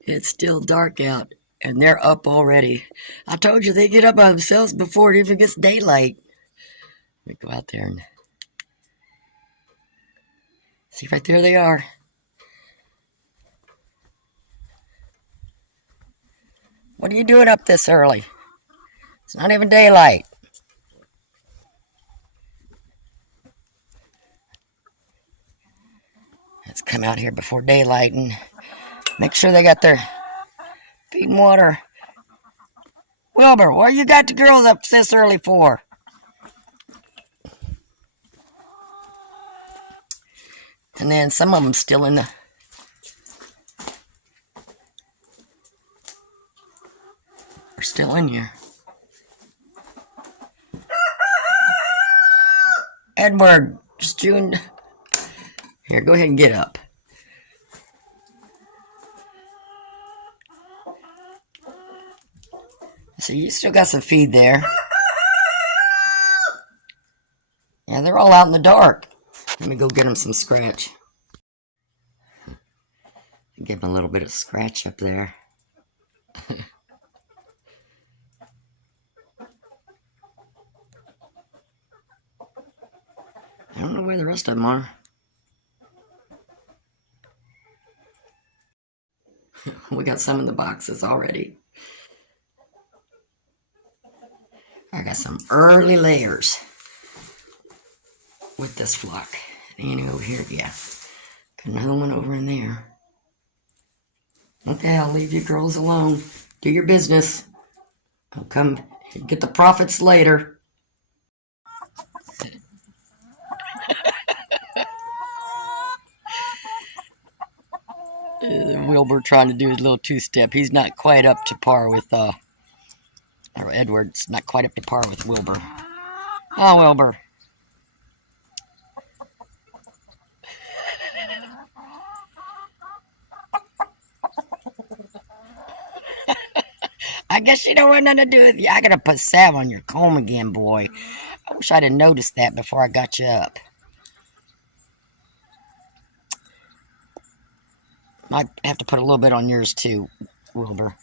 It's still dark out, and they're up already. I told you they get up by themselves before it even gets daylight. Let me go out there and see. Right there they are. What are you doing up this early? It's not even daylight. Let's come out here before daylight and make sure they got their feed and water. Wilbur, what you got the girls up this early for? And then some of them still in the... are still in here. Edward, just June. Here, go ahead and get up. So you still got some feed there. Yeah, they're all out in the dark. Let me go get them some scratch. Give them a little bit of scratch up there. I don't know where the rest of them are. We got some in the boxes already. I got some early layers with this flock. And over here, yeah. Got another one over in there. Okay, I'll leave you girls alone. Do your business. I'll come get the profits later. Wilbur trying to do his little two-step. He's not quite up to par with, or Edward's not quite up to par with Wilbur. Oh, Wilbur. I guess you don't want nothing to do with you. I gotta put salve on your comb again, boy. I wish I'd have noticed that before I got you up. Might have to put a little bit on yours too, Wilbur.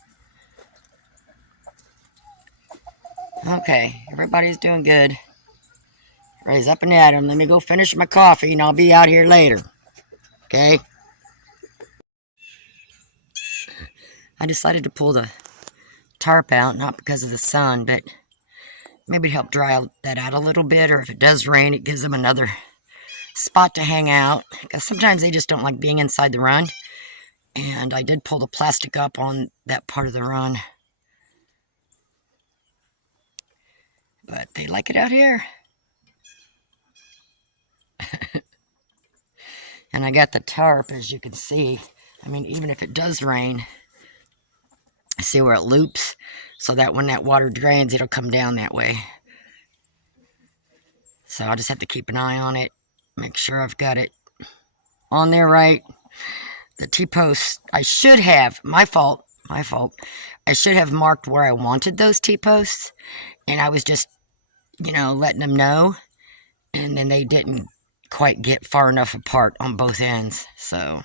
Okay, everybody's doing good. Everybody's up and at 'em. Let me go finish my coffee and I'll be out here later. Okay? I decided to pull the tarp out, not because of the sun, but maybe help dry that out a little bit, or if it does rain, it gives them another spot to hang out, because sometimes they just don't like being inside the run. And I did pull the plastic up on that part of the run, but they like it out here. And I got the tarp, as you can see. I mean, even if it does rain, see where it loops, so that when that water drains, it'll come down that way. So I'll just have to keep an eye on it, make sure I've got it on there right. The T-posts, I should have, my fault, I should have marked where I wanted those T-posts, and I was just, letting them know, and then they didn't quite get far enough apart on both ends, so,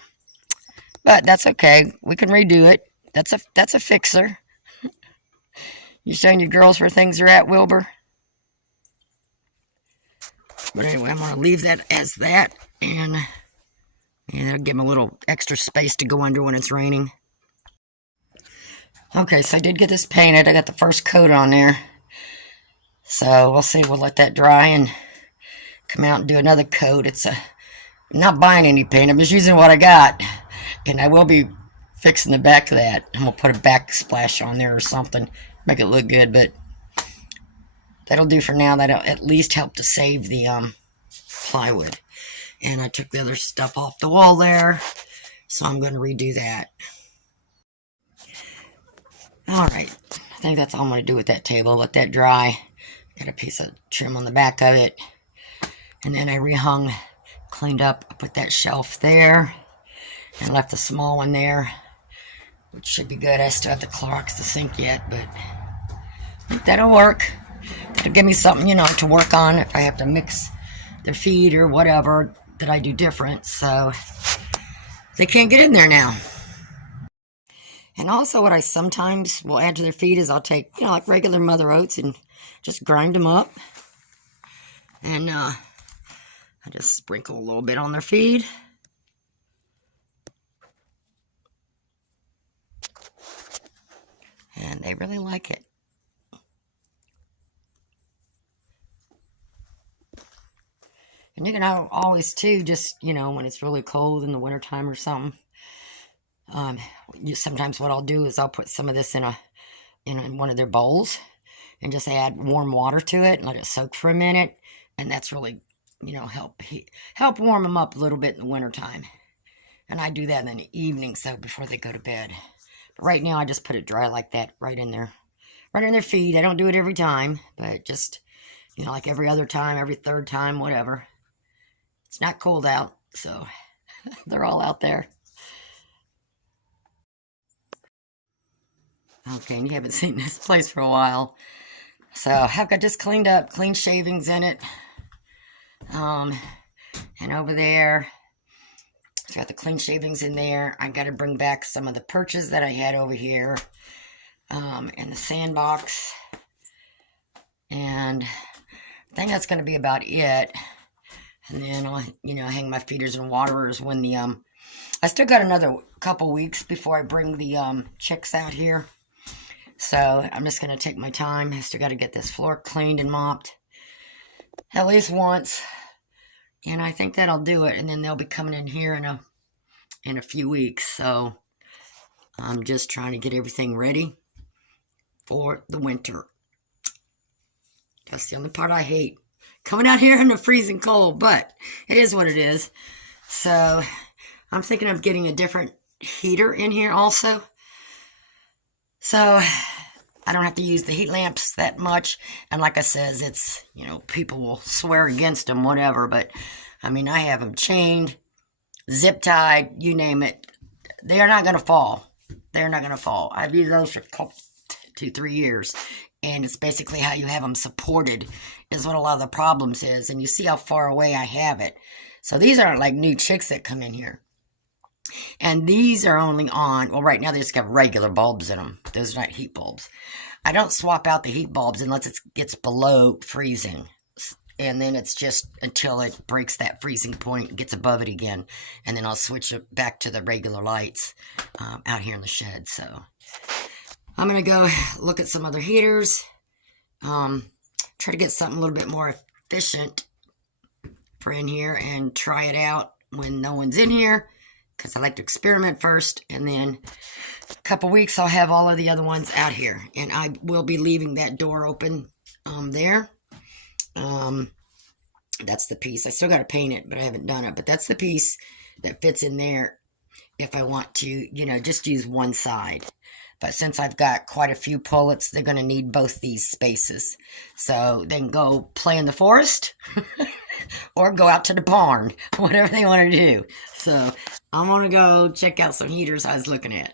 but that's okay, we can redo it. That's a fixer. You showing your girls where things are at, Wilbur? But anyway, I'm going to leave that as that, and that'll give them a little extra space to go under when it's raining. Okay, so I did get this painted. I got the first coat on there. So we'll see. We'll let that dry and come out and do another coat. I'm not buying any paint. I'm just using what I got. And I will be fixing the back of that. I'm going to put a backsplash on there or something. Make it look good, but that'll do for now. That'll at least help to save the plywood. And I took the other stuff off the wall there, so I'm going to redo that. Alright, I think that's all I'm going to do with that table. Let that dry. Got a piece of trim on the back of it. And then I rehung, cleaned up, I put that shelf there, and left the small one there, which should be good. I still have to Clorox the sink yet, but I think that'll work. It'll give me something, to work on if I have to mix their feed or whatever that I do different. So they can't get in there now. And also what I sometimes will add to their feed is I'll take, like regular Mother Oats and just grind them up. And I just sprinkle a little bit on their feed. And they really like it. And you can always too, just, when it's really cold in the wintertime or something. Sometimes what I'll do is I'll put some of this in one of their bowls and just add warm water to it and let it soak for a minute. And that's really, help warm them up a little bit in the wintertime. And I do that in the evening, so before they go to bed. But right now I just put it dry like that right in their feed. I don't do it every time, but just, like every other time, every third time, whatever. It's not cold out, so they're all out there. Okay, and you haven't seen this place for a while. So I've got this cleaned up, clean shavings in it. And over there, I've got the clean shavings in there. I got to bring back some of the perches that I had over here in the sandbox. And I think that's going to be about it. And then I'll, hang my feeders and waterers when the, I still got another couple weeks before I bring the chicks out here. So I'm just going to take my time. I still got to get this floor cleaned and mopped at least once. And I think that'll do it. And then they'll be coming in here in a few weeks. So I'm just trying to get everything ready for the winter. That's the only part I hate. Coming out here in the freezing cold, but it is what it is. So I'm thinking of getting a different heater in here also. So I don't have to use the heat lamps that much. And like I says, it's, people will swear against them, whatever. But, I have them chained, zip tied, you name it. They are not going to fall. They're not going to fall. I've used those for 2-3 years. And it's basically how you have them supported is what a lot of the problems is. And you see how far away I have it. So these aren't like new chicks that come in here. And these are only on, well, right now they just got regular bulbs in them. Those are not heat bulbs. I don't swap out the heat bulbs unless it gets below freezing. And then it's just until it breaks that freezing point and gets above it again. And then I'll switch it back to the regular lights out here in the shed. So I'm going to go look at some other heaters. Try to get something a little bit more efficient for in here and try it out when no one's in here. Because I like to experiment first, and then a couple weeks I'll have all of the other ones out here. And I will be leaving that door open there. That's the piece. I still got to paint it, but I haven't done it. But that's the piece that fits in there if I want to, just use one side. But since I've got quite a few pullets, they're going to need both these spaces. So they can go play in the forest or go out to the barn, whatever they want to do. So I'm going to go check out some heaters I was looking at.